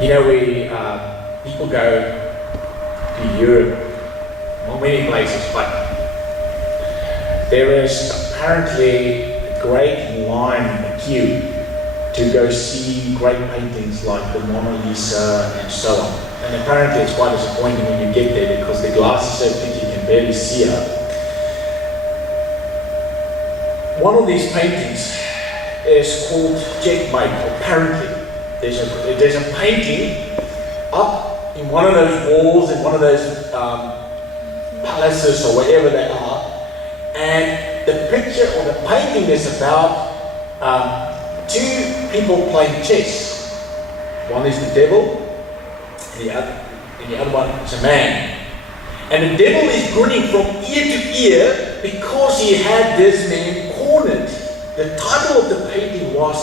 You know, people go to Europe, well, many places, but there is apparently a great line, a queue, to go see great paintings like the Mona Lisa and so on. And apparently it's quite disappointing when you get there because the glass is so thick you can barely see her. One of these paintings is called Checkmate, apparently. There's a painting up in one of those walls, in one of those palaces or wherever they are, and the picture or the painting is about two people playing chess. One is the devil, and the other one is a man. And the devil is grinning from ear to ear because he had this man cornered. The title of the painting was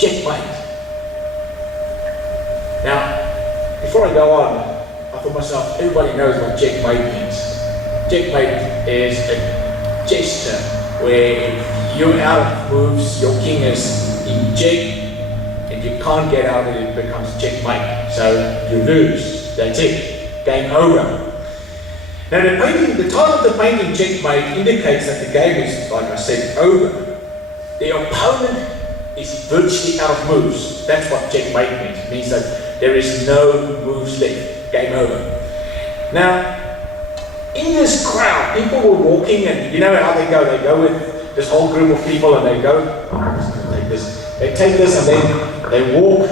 Checkmate. Now, before I go on, I thought myself, everybody knows what checkmate means. Checkmate is a gesture where if you're out of moves, your king is in check, and you can't get out of it, it becomes checkmate. So you lose, that's it, game over. Now the title of the painting, Checkmate, indicates that the game is, like I said, over. The opponent is virtually out of moves. That's what checkmate means. It means that there is no moves left. Game over. Now, in this crowd, people were walking, and you know how they go. They go with this whole group of people, and they go, take this. They take this, and then they walk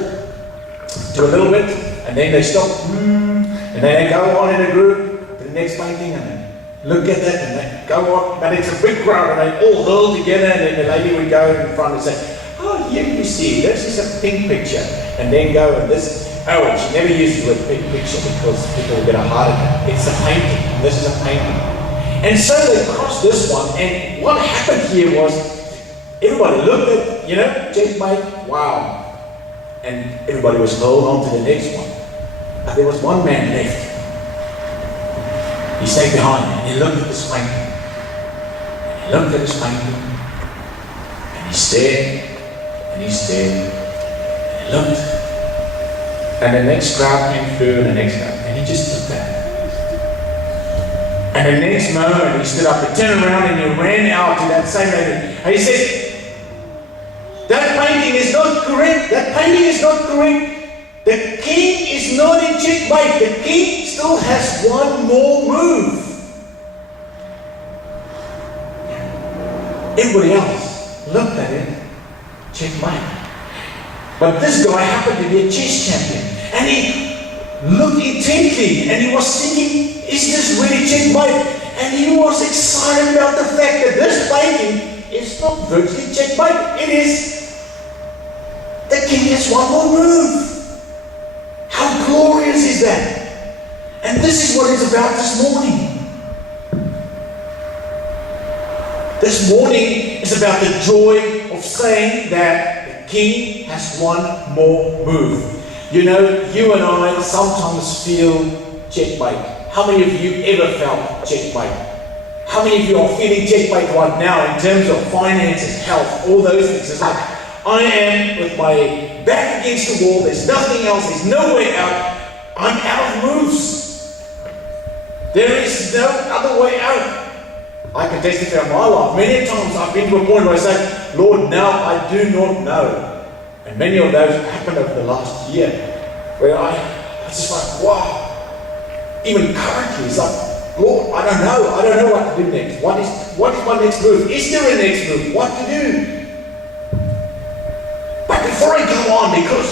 to a little bit, and then they stop, and then they go on in a group to the next painting, and then look at that, and they go on. But it's a big crowd, and they all hurl together, and then the lady would go in front and say, "Oh, here you see, this is a pink picture," and then go and this. Oh, and she never uses the word pink picture because people will get a heart attack. It's a painting. This is a painting. And so they crossed this one, and what happened here was everybody looked at, checkmate, wow. And everybody was held on to the next one. But there was one man left. He stayed behind and he looked at this painting. And he looked at this painting. And he stared. And he stared. And he looked. And the next crowd came through, and the next crowd, and he just looked at it. And the next moment, he stood up and turned around and he ran out to that same lady. And he said, "That painting is not correct. That painting is not correct. The king is not in checkmate. The king still has one more move." Everybody else looked at it, checkmate. But this guy happened to be a chess champion, and he looked intently, and he was thinking, is this really checkmate? And he was excited about the fact that this painting is not virtually checkmate. It is, the king has one more move. How glorious is that? And this is what it's about this morning. This morning is about the joy of saying that King has one more move. You know, you and I sometimes feel checkmate. How many of you ever felt checkmate? How many of you are feeling checkmate right now in terms of finances, health, all those things? It's like, I am with my back against the wall, there's nothing else, there's no way out. I'm out of moves. There is no other way out. I can testify in my life. Many times I've been to a point where I say, "Lord, now I do not know." And many of those happened over the last year, where I just like, wow. Even currently, it's like, "Lord, I don't know what to do next. What is my next move? Is there a next move? What to do?" But before I go on, because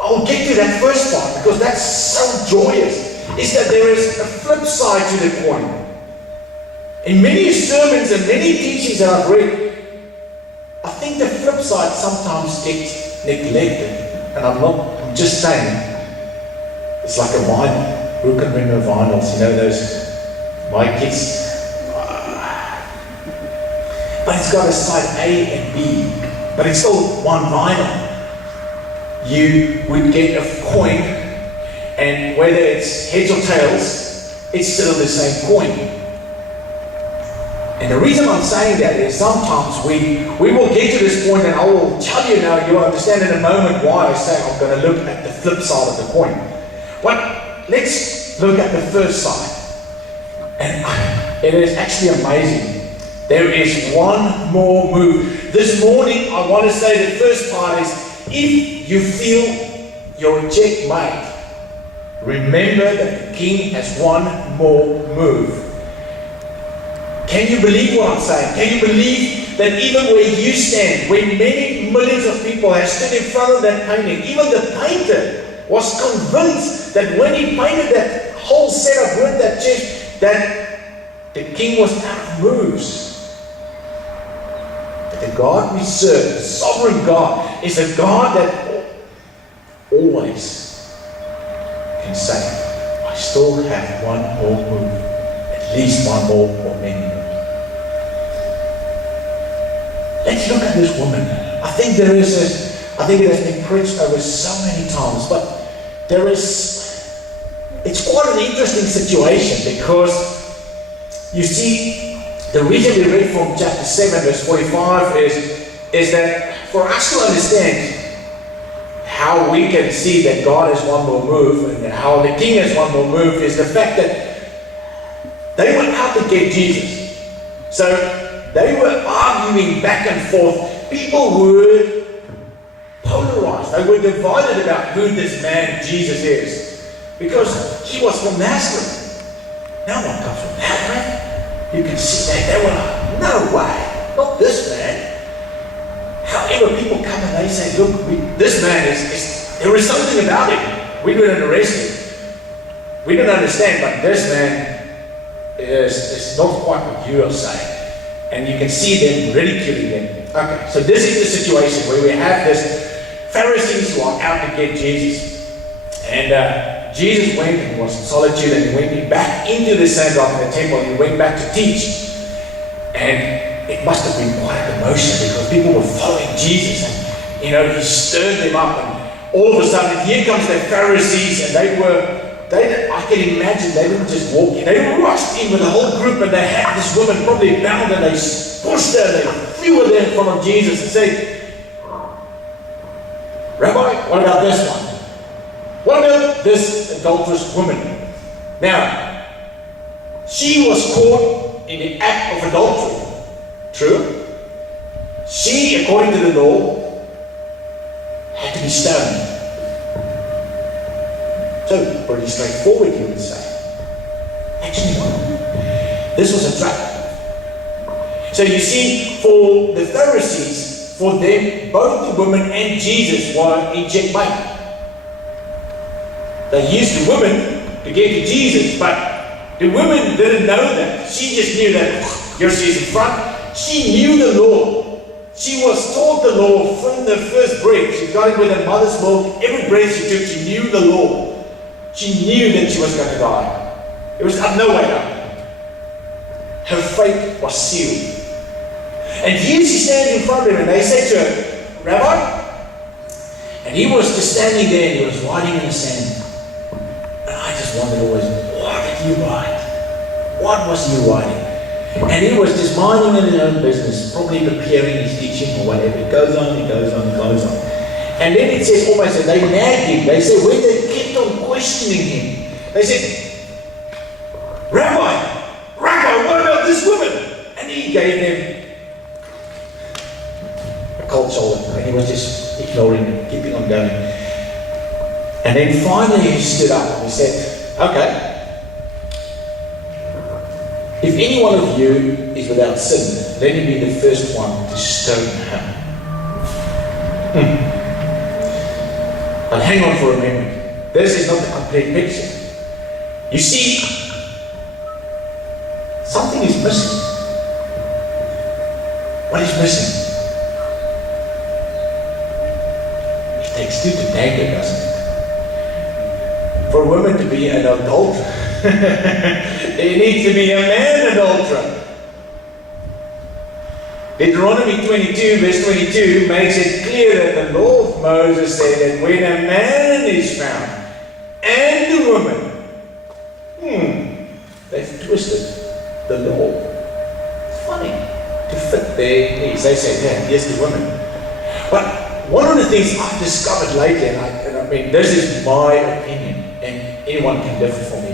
I'll get to that first part, because that's so joyous, is that there is a flip side to the coin. In many sermons and many teachings that I've read, I think the flip side sometimes gets neglected. And I'm just saying, it's like a vinyl. Who can remember vinyls? You know those, my kids. But it's got a side A and B. But it's still one vinyl. You would get a coin, and whether it's heads or tails, it's still the same coin. And the reason I'm saying that is sometimes we will get to this point, and I will tell you now, you'll understand in a moment why I say I'm going to look at the flip side of the coin. But let's look at the first side. And it is actually amazing. There is one more move. This morning, I want to say the first part is, if you feel you're checkmate, remember that the King has one more move. Can you believe what I'm saying? Can you believe that even where you stand, where many millions of people have stood in front of that painting, even the painter was convinced that when he painted that whole setup with that chest, that the King was out of moves. But the God we serve, the sovereign God, is a God that always can say, I still have one more move, at least one more or many more. Let's look at this woman. I think it has been preached over so many times, but it's quite an interesting situation, because you see, the reason we read from chapter 7 verse 45 is that for us to understand how we can see that God has one more move and how the King has one more move is the fact that they were out to get Jesus. So they were arguing back and forth. People were polarized. They were divided about who this man Jesus is, because he was from Nazareth. No one comes from Nazareth. You can see that they were like, no way, not this man. However, people come and they say, look, this man there is something about him. We couldn't arrest him. We don't understand, but this man is not quite what you are saying. And you can see them ridiculing them. Okay, so this is the situation where we have this Pharisees who are out to get Jesus. And Jesus went and was in solitude, and he went back into the synagogue in the temple, and he went back to teach. And it must have been quite an emotion, because people were following Jesus, and he stirred them up, and all of a sudden here comes the Pharisees, and I can imagine they didn't just walk in, they rushed in with the whole group, and they had this woman probably bound, and they pushed her, they threw her there in front of Jesus and said, Rabbi, what about this one? What about this adulterous woman? Now, she was caught in the act of adultery. True? She, according to the law, had to be stoned. So, pretty straightforward, you would say. Actually, no. This was a trap. So you see, for the Pharisees, for them, both the woman and Jesus were in checkmate. They used the woman to get to Jesus, but the woman didn't know that. She just knew that, here she is in front. She knew the law. She was taught the law from the first breath. She got it with her mother's milk. Every breath she took, she knew the law. She knew that she was going to die. There was no way out. Her fate was sealed. And here she stands in front of him, and they say to her, Rabbi? And he was just standing there, and he was writing in the sand. And I just wondered always, what did he write? What was he writing? And he was just minding his own business, probably preparing his teaching or whatever. It goes on, it goes on, it goes on. And then it says almost that they nagged him. They said, when they kept on questioning him, they said, Rabbi, what about this woman? And he gave them a cold shoulder. And he was just ignoring them, keeping on going. And then finally he stood up and he said, okay, if any one of you is without sin, let him be the first one to stone him. But hang on for a minute. This is not the complete picture. You see, something is missing. What is missing? It takes two to tango, doesn't it? For a woman to be an adulterer, there needs to be a man adulterer. Deuteronomy 22 verse 22 makes it clear that the law of Moses said that when a man is found and a woman, they've twisted the law. It's fit their needs. They said, yeah, here's the woman. But one of the things I've discovered lately, and I mean, this is my opinion, and anyone can differ from me.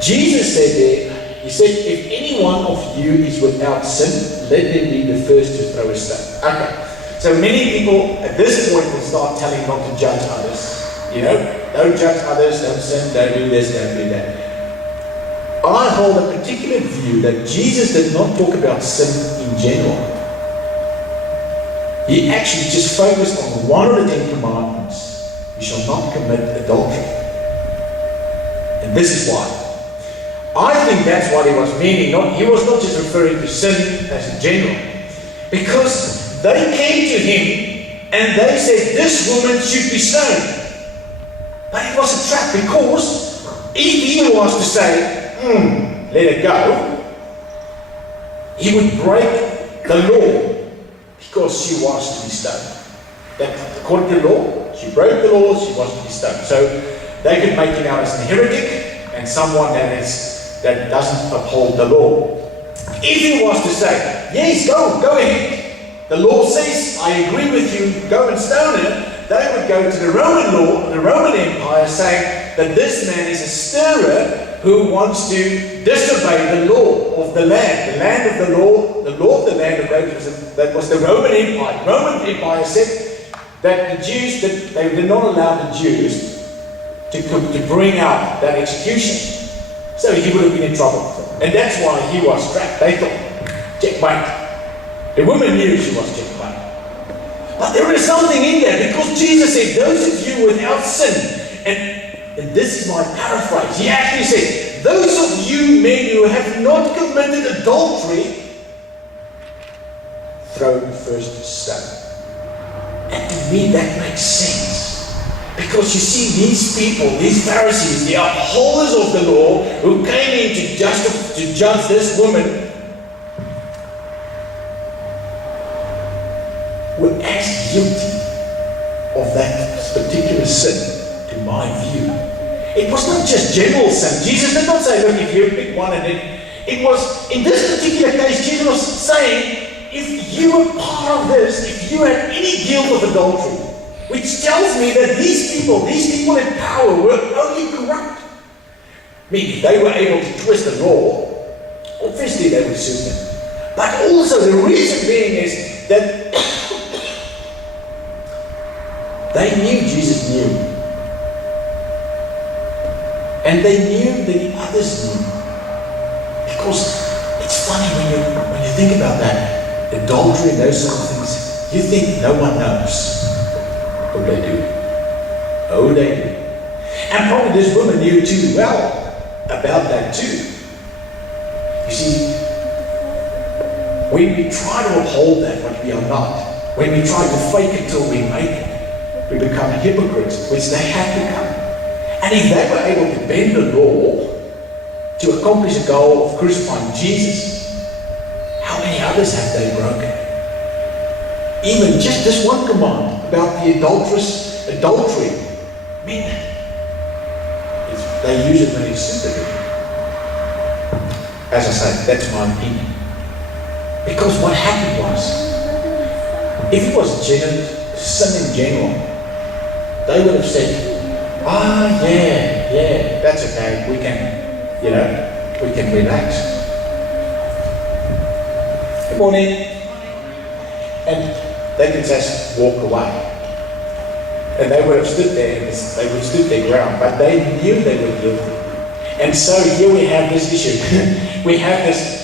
Jesus said there, he said, if any one of you is without sin, let them be the first to throw a stone. Okay. So many people at this point will start telling not to judge others. You know, don't judge others, don't sin, don't do this, don't do that. I hold a particular view that Jesus did not talk about sin in general. He actually just focused on one of the 10 commandments. You shall not commit adultery. And this is why. I think that's what he was meaning. He was not just referring to sin as a general. Because they came to him and they said, this woman should be stoned. But it was a trap, because if he was to say, let it go, he would break the law because she was to be stoned. That, according to the law, she broke the law, she was to be stoned. So they could make him out as a heretic and someone that doesn't uphold the law. If he was to say, yes, go ahead. The law says, I agree with you, go and stone her. They would go to the Roman law, the Roman Empire, saying that this man is a stirrer who wants to disobey the law of the land. The land of the law of the land of that was the Roman Empire. The Roman Empire said that the Jews, that they did not allow the Jews to bring out that execution. So he would have been in trouble. And that's why he was trapped. They thought, checkmate. The woman knew she was checkmate. But there is something in there, because Jesus said, those of you without sin, and this is my paraphrase, he actually said, those of you men who have not committed adultery, throw the first stone. And to me that makes sense. Because you see, these people, these Pharisees, the upholders of the law, who came in to judge this woman, were as guilty of that particular sin, to my view. It was not just general sin. Jesus did not say, look, if you pick one and then... It was, in this particular case, Jesus was saying, if you were part of this, if you had any guilt of adultery, which tells me that these people in power were only corrupt. Meaning they were able to twist the law, obviously they would sue them. But also the reason being is that they knew Jesus knew. And they knew that the others knew. Because it's funny when you think about that, adultery and those sort of things, you think no one knows. Oh, they do. Oh, they do. And probably this woman knew too well about that too. You see, when we try to uphold that, what we are not, when we try to fake until we make it, we become hypocrites, which they have become. And if they were able to bend the law to accomplish the goal of crucifying Jesus, how many others have they broken? Even just this one command about the adultery. I mean, they use it very simply. As I say, that's my opinion. Because what happened was, if it was sin in general, they would have said, yeah, that's okay, we can relax. Good morning. And they could just walk away. And they would have stood there, they would have stood their ground, but they knew they were guilty. And so here we have this issue. We have this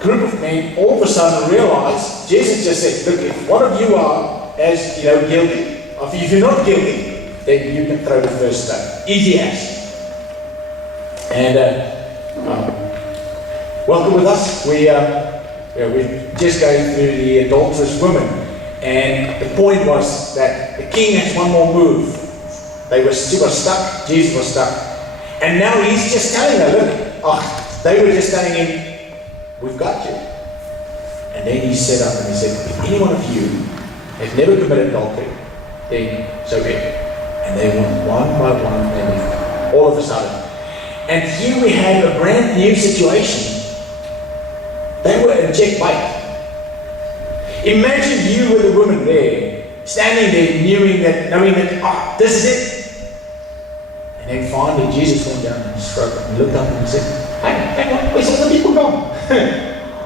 group of men all of a sudden realize, Jesus just said, look, if one of you are as guilty, or if you're not guilty, then you can throw the first stone. Easy as. And welcome with us. We're just going through the adulterous woman. And the point was that the king has one more move. She was stuck, Jesus was stuck. And now he's just telling her, look, they were just telling him, we've got you. And then he set up and he said, if any one of you has never committed adultery, then so be it. And they went one by one, and all of a sudden. And here we have a brand new situation. They were in checkmate. Imagine you with a woman there, standing there knowing that, this is it. And then finally Jesus went down and stroked him and looked up and he said, hang on, where's all the people gone?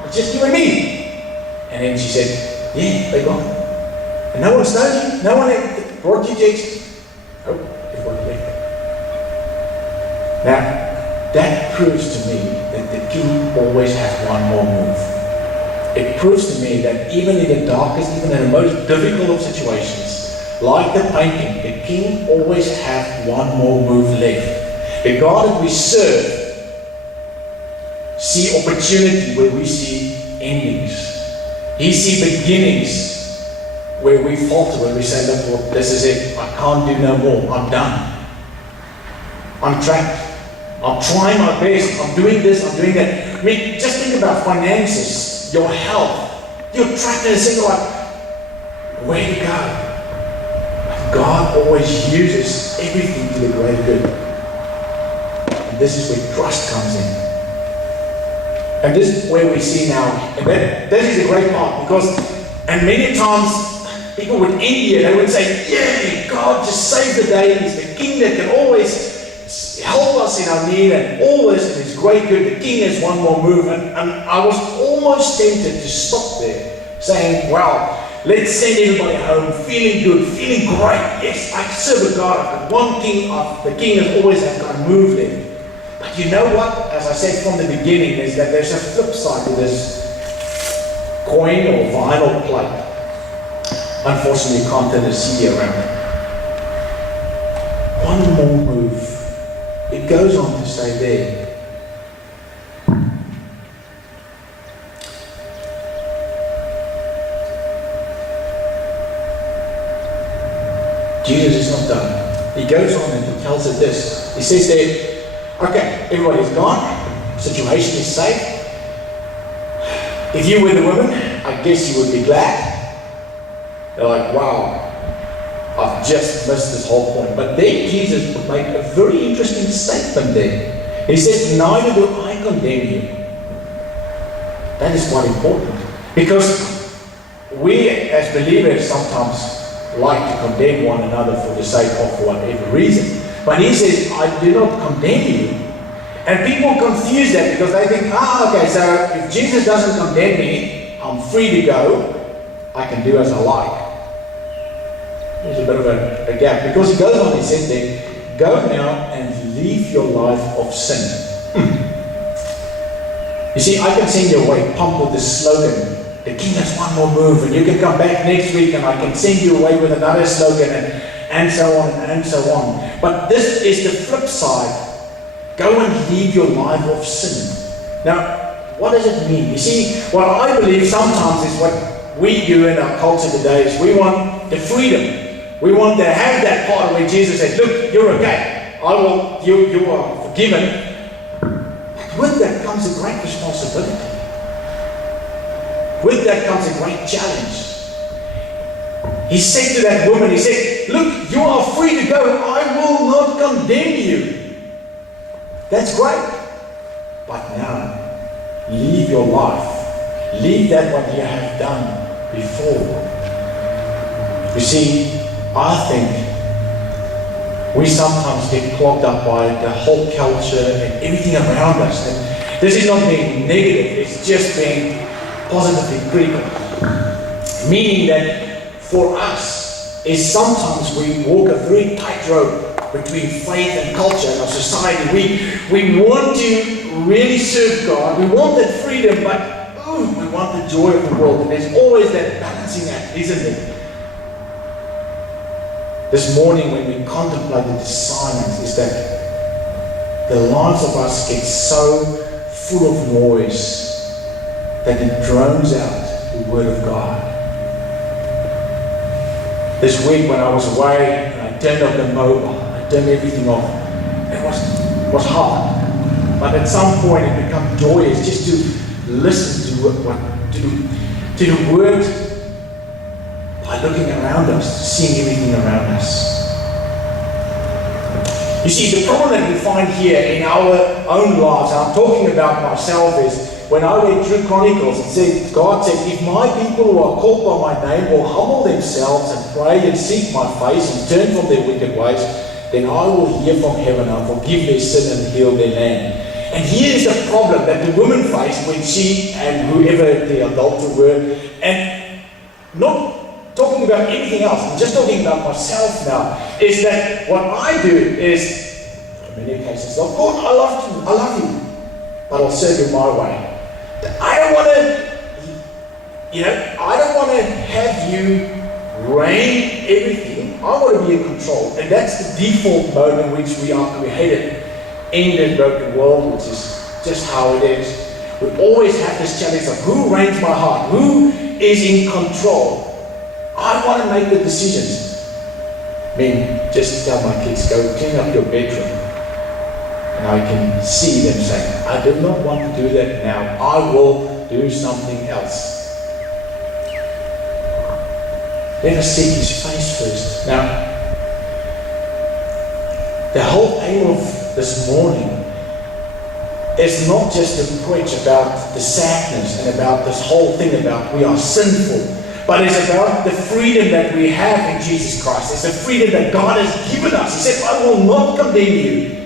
It's just you and me. And then she said, yeah, they're gone. And no one stoned you? No one brought you to Jesus? Oh, everybody left. Now, that proves to me that the King always has one more move. It proves to me that even in the darkest, even in the most difficult of situations, like the painting, the King always has one more move left. The God that we serve see opportunity where we see endings. He sees beginnings where we falter, where we say, look, Lord, this is it. I can't do no more. I'm done. I'm trapped. I'm trying my best. I'm doing this. I'm doing that. I mean, just think about finances, your health. You're trapped in a single life. Where to go? God always uses everything to the greater good. And this is where trust comes in. And this is where we see now, and that is a great part, because, and many times people would envy it, they would say, yeah, God just saved the day, He's the King that can always help us in our need, and always in His great good, the King has one more move. And I was almost tempted to stop there, saying, well, let's send everybody home feeling good, feeling great. Yes, I serve a God, I've got one King, the King has always had to move there. But you know what? As I said from the beginning, is that there's a flip side to this coin or vinyl plate. Unfortunately, you can't turn the CD around it. One more move. It goes on to say there. Jesus is not done. He goes on and he tells us this. He says there, okay, everybody's gone. Situation is safe. If you were the woman, I guess you would be glad. They're like, wow, I've just missed this whole point. But then Jesus would make a very interesting statement there. He says, neither do I condemn you. That is quite important. Because we as believers sometimes like to condemn one another for the sake of whatever reason. But he says, I do not condemn you. And people confuse that because they think, okay, so if Jesus doesn't condemn me, I'm free to go. I can do as I like. There's a bit of a gap. Because he goes on, he says there, go now and leave your life of sin. You see, I can send you away pumped with this slogan, the King has one more move, and you can come back next week and I can send you away with another slogan and so on and so on. But this is the flip side. Go and leave your life of sin. Now, what does it mean? You see, what I believe sometimes is what we do in our culture today is we want the freedom. We want to have that part where Jesus says, look, you're okay. You are forgiven. But with that comes a great responsibility. With that comes a great challenge. He said to that woman, he said, look, you are free to go. I will not condemn you. That's great. But now, leave your life. Leave that what you have done before. You see, I think we sometimes get clogged up by the whole culture and everything around us. And this is not being negative, it's just being positively critical. Meaning that for us, is sometimes we walk a very tightrope between faith and culture and our society. We want to really serve God, we want that freedom, but we want the joy of the world. And there's always that balancing act, isn't it? This morning when we contemplated the silence, is that the lives of us get so full of noise that it drowns out the Word of God. This week when I was away, and I turned off the mobile, I turned everything off. It was hard. But at some point it became joyous just to listen to the Word by looking around us, seeing everything around us. You see, the problem that we find here in our own lives, and I'm talking about myself, is when I read through Chronicles, God said, if my people who are called by my name will humble themselves and pray and seek my face and turn from their wicked ways, then I will hear from heaven and forgive their sin and heal their land. And here's the problem that the woman faced when she and whoever the adulterer were, and not talking about anything else, I'm just talking about myself now, is that what I do is, in many cases, oh God, I love you, but I'll serve you my way. I don't want to have you reign everything. I want to be in control. And that's the default mode in which we are created in the broken world, which is just how it is. We always have this challenge of who reigns my heart, who is in control. I want to make the decisions. I mean, just tell my kids, go clean up your bedroom. And I can see them saying, I do not want to do that now. I will do something else. Let us seek His face first. Now, the whole aim of this morning is not just to preach about the sadness and about this whole thing about we are sinful, but it's about the freedom that we have in Jesus Christ. It's the freedom that God has given us. He said, I will not condemn you.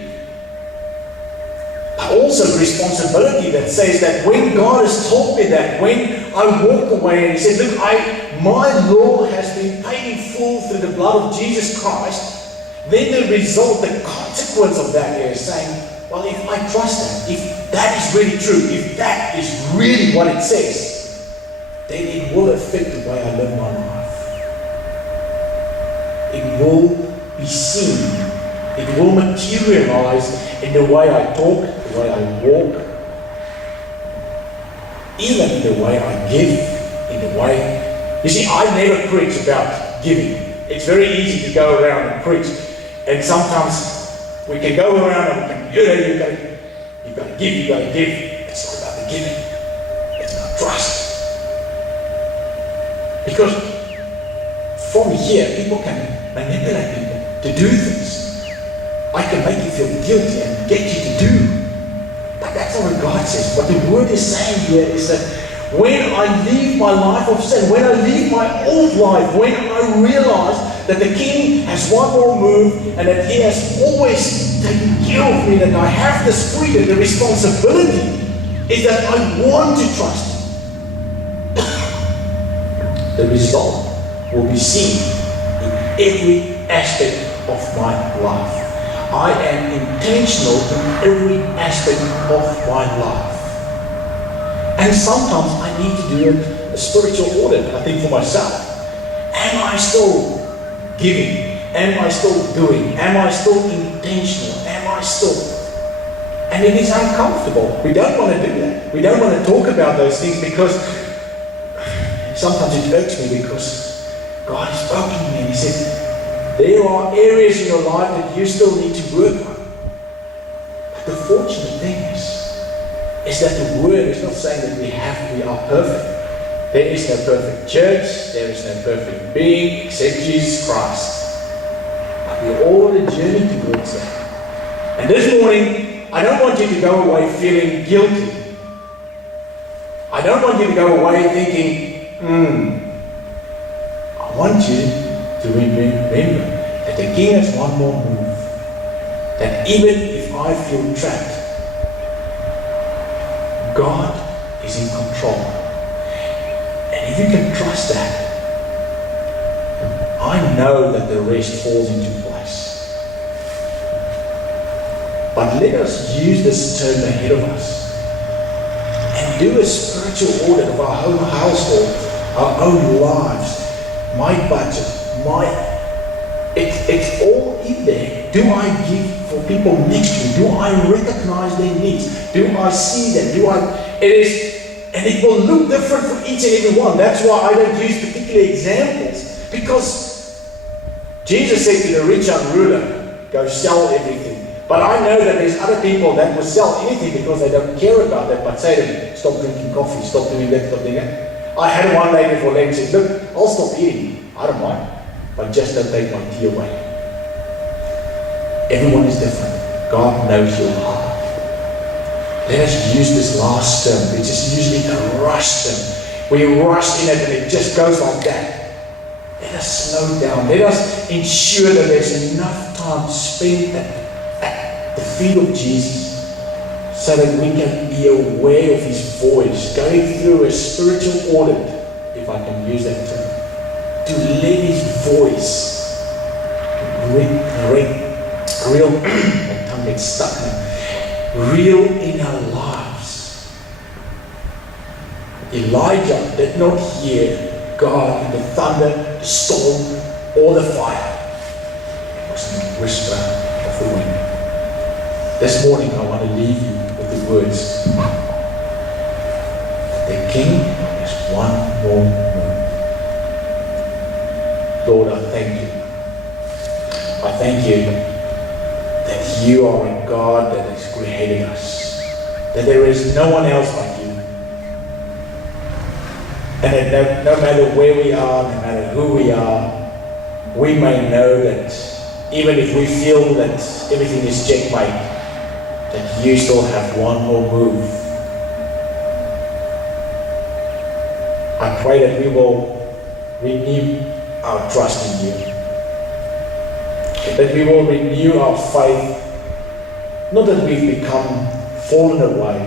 Also the responsibility that says that when God has told me that, when I walk away and He said, look, my law has been paid in full through the blood of Jesus Christ, then the result, the consequence of that is saying, well, if I trust that, if that is really true, if that is really what it says, then it will affect the way I live my life. It will be seen. It will materialize in the way I talk, the way I walk, even in the way I give, in the way... You see, I never preach about giving. It's very easy to go around and preach. And sometimes we can go around and we can, you've got to give. It's not about the giving. It's about trust. Because from here, people can manipulate people to do things. I can make you feel guilty and get you to do. But that's not what God says. What the Word is saying here is that when I leave my life of sin, when I leave my old life, when I realize that the King has one more move and that He has always taken care of me, that I have this freedom, the responsibility is that I want to trust Him. The result will be seen in every aspect of my life. I am intentional in every aspect of my life. And sometimes I need to do a spiritual audit, I think, for myself. Am I still giving? Am I still doing? Am I still intentional? Am I still? And it is uncomfortable. We don't want to do that. We don't want to talk about those things because sometimes it hurts me because God has spoken to me and He said, there are areas in your life that you still need to work on. But the fortunate thing is that the Word is not saying that we are perfect. There is no perfect church, there is no perfect being except Jesus Christ. But we're all on a journey towards that. And this morning, I don't want you to go away feeling guilty. I don't want you to go away thinking, I want you to remember that the King has one more move. That even if I feel trapped, God is in control. And if you can trust that, I know that the rest falls into place. But let us use this term ahead of us and do a spiritual audit of our own household, our own lives, my budget, it's all in there. Do I give for people next to me? Do I recognize their needs? Do I see them? And it will look different for each and every one. That's why I don't use particular examples. Because Jesus said to the rich young ruler, go sell everything. But I know that there's other people that will sell anything because they don't care about that, but say to them, stop drinking coffee, stop doing that, stop doing that. I had one lady for Lent say, look, I'll stop eating. I don't mind. But just don't take my tea away. Everyone is different. God knows your heart. Let us use this last term. We just usually rush them. We rush in it and it just goes like that. Let us slow down. Let us ensure that there's enough time to spend at the feet of Jesus so that we can be aware of His voice, going through a spiritual audit, if I can use that term, to let His voice real, my tongue gets stuck now, real in our lives. Elijah did not hear God in the thunder, the storm, or the fire. It was in the whisper of the wind. This morning I want to leave you with the words, the King is one more move. Lord, I thank you. I thank you that you are a God that has created us, that there is no one else like you, and that no matter where we are, no matter who we are, we may know that even if we feel that everything is checkmate, that you still have one more move. I pray that we will renew our trust in you, that we will renew our faith, not that we've become fallen away,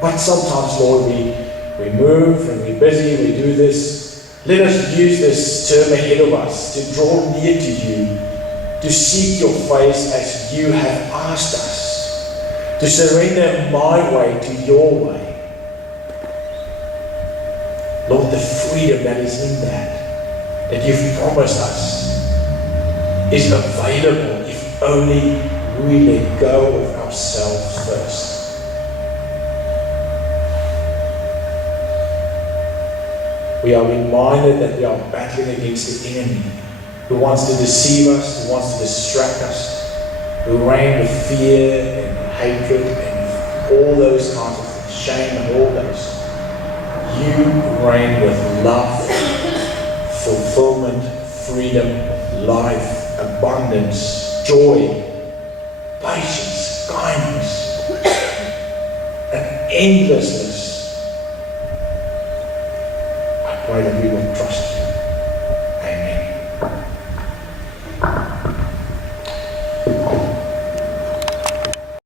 but sometimes, Lord, we move and we're busy, we do this. Let us use this term ahead of us to draw near to you, to seek your face as you have asked us, to surrender my way to your way. Lord, the freedom that is in that you've promised us, is available if only we let go of ourselves first. We are reminded that we are battling against the enemy who wants to deceive us, who wants to distract us, who reign with fear and hatred and all those kinds of things, shame and all those. You reign with love, fulfillment, freedom, life, abundance, joy, patience, kindness, and endlessness. I pray that we will trust you.